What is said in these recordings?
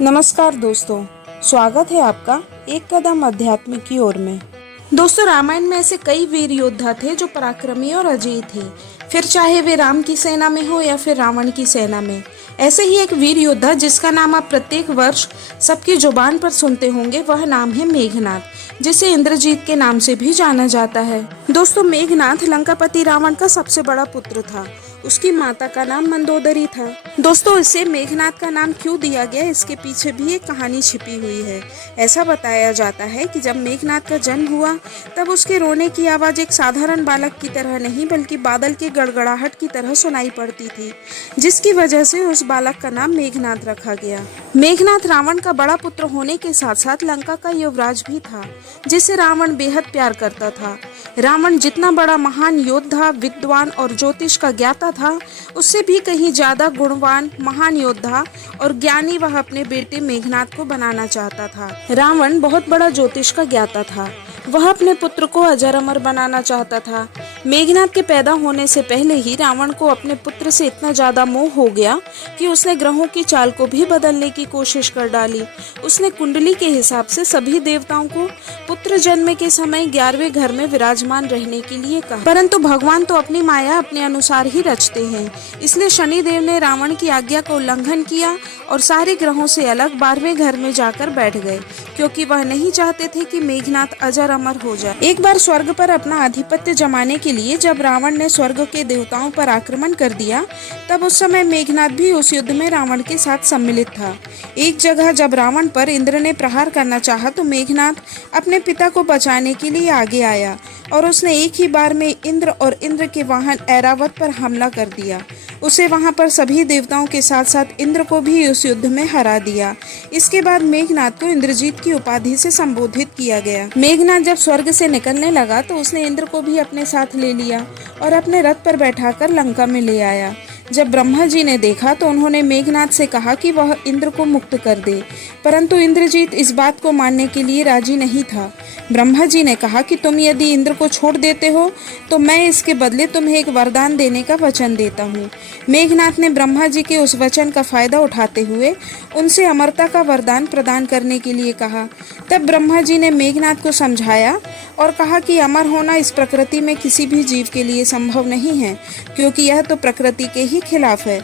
नमस्कार दोस्तों, स्वागत है आपका एक कदम अध्यात्म की ओर में। दोस्तों, रामायण में ऐसे कई वीर योद्धा थे जो पराक्रमी और अजेय थे। फिर चाहे वे राम की सेना में हो या फिर रावण की सेना में। ऐसे ही एक वीर योद्धा जिसका नाम आप प्रत्येक वर्ष सबकी जुबान पर सुनते होंगे, वह नाम है मेघनाद, जिसे इंद्रजीत के नाम से भी जाना जाता है। दोस्तों, मेघनाद लंकापति रावण का सबसे बड़ा पुत्र था। उसकी माता का नाम मंदोदरी था। दोस्तों, इसे मेघनाद का नाम क्यों दिया गया, इसके पीछे भी एक कहानी छिपी हुई है। ऐसा बताया जाता है कि जब मेघनाद का जन्म हुआ तब उसके रोने की आवाज एक साधारण बालक की तरह नहीं बल्कि बादल के गड़गड़ाहट की तरह सुनाई पड़ती थी, जिसकी वजह से उस बालक का नाम मेघनाद रखा गया। मेघनाद रावण का बड़ा पुत्र होने के साथ साथ लंका का युवराज भी था, जिसे रावण बेहद प्यार करता था। रावण जितना बड़ा महान योद्धा, विद्वान और ज्योतिष का ज्ञाता था, उससे भी कहीं ज्यादा गुणवान, महान योद्धा और ज्ञानी वह अपने बेटे मेघनाद को बनाना चाहता था। रावण बहुत बड़ा ज्योतिष का ज्ञाता था। वह अपने पुत्र को अजर अमर बनाना चाहता था। मेघनाद के पैदा होने से पहले ही रावण को अपने पुत्र से इतना ज्यादा मोह हो गया कि उसने ग्रहों की चाल को भी बदलने की कोशिश कर डाली। उसने कुंडली के हिसाब से सभी देवताओं को पुत्र जन्म के समय 11वें घर में विराजमान रहने के लिए कहा, परंतु भगवान तो अपनी माया अपने अनुसार ही रचते हैं। इसलिए शनिदेव ने रावण की आज्ञा का उल्लंघन किया और सारे ग्रहों से अलग 12वें घर में जाकर बैठ गए, क्योंकि वह नहीं चाहते थे कि मेघनाद अजर अमर हो जाए। एक बार स्वर्ग पर अपना आधिपत्य जमाने के लिए जब रावण ने स्वर्ग के देवताओं पर आक्रमण कर दिया, तब उस समय मेघनाद भी उस युद्ध में रावण के साथ सम्मिलित था। एक जगह जब रावण पर इंद्र ने प्रहार करना चाहा तो मेघनाद अपने पिता को बचाने के लिए आगे आया और उसने एक ही बार में इंद्र और इंद्र के वाहन ऐरावत पर हमला कर दिया। उसे वहां पर सभी देवताओं के साथ साथ इंद्र को भी उस युद्ध में हरा दिया। इसके बाद मेघनाद को इंद्रजीत की उपाधि से संबोधित किया गया। मेघनाद जब स्वर्ग से निकलने लगा तो उसने इंद्र को भी अपने साथ ले लिया और अपने रथ पर बैठाकर लंका में ले आया। जब ब्रह्मा जी ने देखा तो उन्होंने मेघनाद से कहा कि वह इंद्र को मुक्त कर दे, परंतु इंद्रजीत इस बात को मानने के लिए राजी नहीं था। ब्रह्मा जी ने कहा कि तुम यदि इंद्र को छोड़ देते हो तो मैं इसके बदले तुम्हें एक वरदान देने का वचन देता हूँ। मेघनाद ने ब्रह्मा जी के उस वचन का फायदा उठाते हुए उनसे अमरता का वरदान प्रदान करने के लिए कहा। तब ब्रह्मा जी ने मेघनाद को समझाया और कहा कि अमर होना इस प्रकृति में किसी भी जीव के लिए संभव नहीं है, क्योंकि यह तो प्रकृति के ही खिलाफ है।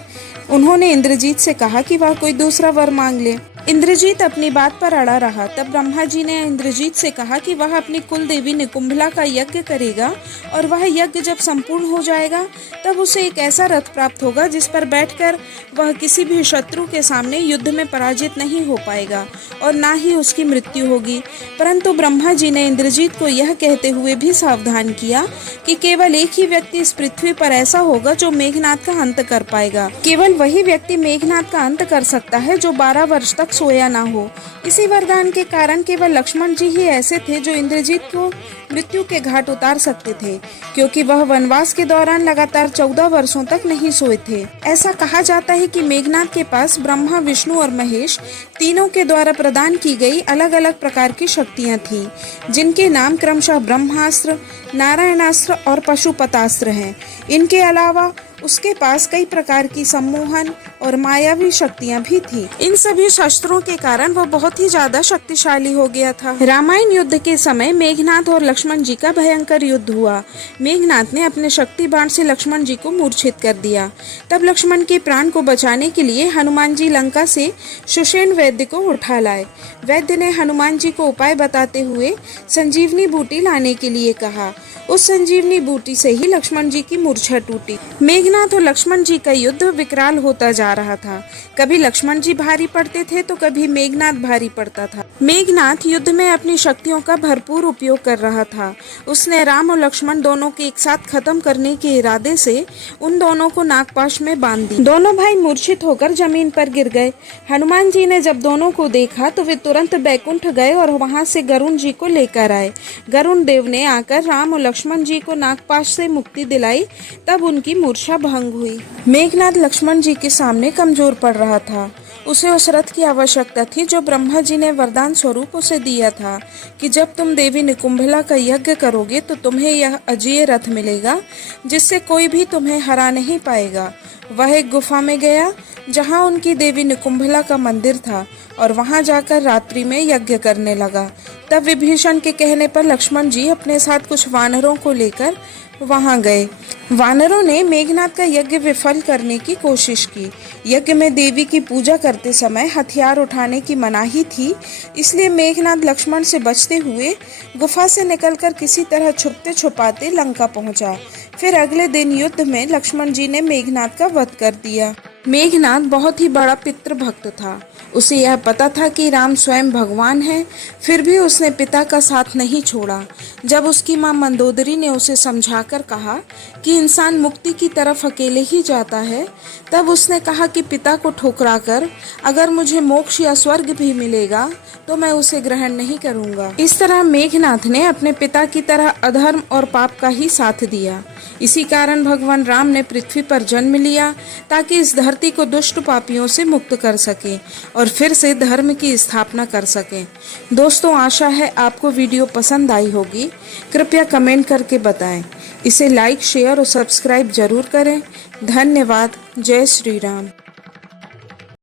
उन्होंने इंद्रजीत से कहा कि वह कोई दूसरा वर मांग ले। इंद्रजीत अपनी बात पर अड़ा रहा। तब ब्रह्मा जी ने इंद्रजीत से कहा कि वह अपनी कुल देवी निकुंभला का यज्ञ करेगा और वह यज्ञ जब संपूर्ण हो जाएगा तब उसे एक ऐसा रथ प्राप्त होगा जिस पर बैठकर वह किसी भी शत्रु के सामने युद्ध में पराजित नहीं हो पाएगा और ना ही उसकी मृत्यु होगी। परंतु ब्रह्मा जी ने इंद्रजीत को यह कहते हुए भी सावधान किया कि केवल एक ही व्यक्ति इस पृथ्वी पर ऐसा होगा जो मेघनाद का अंत कर पाएगा। केवल वही व्यक्ति मेघनाद का अंत कर सकता है जो 12 वर्ष तक सोया ना हो। इसी वरदान के कारण केवल लक्ष्मण जी ही ऐसे थे जो इंद्रजीत को मृत्यु के घाट उतार सकते थे, क्योंकि वह वनवास के दौरान लगातार 14 वर्षों तक नहीं सोए थे। ऐसा कहा जाता है कि मेघनाद के पास ब्रह्मा, विष्णु और महेश तीनों के द्वारा प्रदान की गई अलग अलग प्रकार की शक्तियां थीं, जिनके नाम क्रमशः ब्रह्मास्त्र, नारायणास्त्र और पशुपतास्त्र हैं। इनके अलावा उसके पास कई प्रकार की सम्मोहन और मायावी शक्तियां भी थी। इन सभी शस्त्रों के कारण वह बहुत ही ज्यादा शक्तिशाली हो गया था। रामायण युद्ध के समय मेघनाद और लक्ष्मण जी का भयंकर युद्ध हुआ। मेघनाद ने अपने शक्ति बाण से लक्ष्मण जी को मूर्छित कर दिया। तब लक्ष्मण के प्राण को बचाने के लिए हनुमान जी लंका से सुषेण वैद्य को उठा लाए। वैद्य ने हनुमान जी को उपाय बताते हुए संजीवनी बूटी लाने के लिए कहा। उस संजीवनी बूटी से ही लक्ष्मण जी की मूर्छा टूटी। मेघनाद और लक्ष्मण जी का युद्ध विकराल होता जा रहा था। कभी लक्ष्मण जी भारी पड़ते थे तो कभी मेघनाद भारी पड़ता था। मेघनाद युद्ध में अपनी शक्तियों का भरपूर उपयोग कर रहा था। उसने राम और लक्ष्मण दोनों के एक साथ खत्म करने के इरादे से उन दोनों को नागपाश में बांध दी। दोनों भाई मूर्छित होकर जमीन पर गिर गए। हनुमान जी ने जब दोनों को देखा तो वे तुरंत बैकुंठ गए और वहां से गरुण जी को लेकर आए। गरुण देव ने आकर राम और लक्ष्मण जी को नागपाश से मुक्ति दिलाई। तब उनकी मूर्छा भंग हुई। मेघनाद लक्ष्मण जी के सामने कमजोर पड़ रहा था। उसे उस रथ की आवश्यकता थी जो ब्रह्मा जी ने वरदान स्वरूप उसे दिया था कि जब तुम देवी निकुंभला का यज्ञ करोगे तो तुम्हें यह अजेय रथ मिलेगा जिससे कोई भी तुम्हें हरा नहीं पाएगा। वह एक गुफा में गया जहाँ उनकी देवी निकुंभला का मंदिर था और वहाँ जाकर रात्रि में यज्ञ करने लगा। तब विभीषण के कहने पर लक्ष्मण जी अपने साथ कुछ वानरों को लेकर वहाँ गए। वानरों ने मेघनाथ का यज्ञ विफल करने की कोशिश की। यज्ञ में देवी की पूजा करते समय हथियार उठाने की मनाही थी, इसलिए मेघनाथ लक्ष्मण से बचते हुए गुफा से निकलकर किसी तरह छुपते छुपाते लंका पहुंचा। फिर अगले दिन युद्ध में लक्ष्मण जी ने मेघनाथ का वध कर दिया। मेघनाथ बहुत ही बड़ा पितृभक्त था। उसे यह पता था कि राम स्वयं भगवान है, फिर भी उसने पिता का साथ नहीं छोड़ा। जब उसकी माँ मंदोदरी ने उसे समझाकर कहा कि इंसान मुक्ति की तरफ अकेले ही जाता है, तब उसने कहा कि पिता को ठुकराकर अगर मुझे मोक्ष या स्वर्ग भी मिलेगा तो मैं उसे ग्रहण नहीं करूँगा। इस तरह मेघनाथ ने अपने पिता की तरह अधर्म और पाप का ही साथ दिया। इसी कारण भगवान राम ने पृथ्वी पर जन्म लिया ताकि इस धरती को दुष्ट पापियों से मुक्त कर सके और फिर से धर्म की स्थापना कर सके। दोस्तों, आशा है आपको वीडियो पसंद आई होगी। कृपया कमेंट करके बताएं। इसे लाइक, शेयर और सब्सक्राइब जरूर करें। धन्यवाद। जय श्री राम।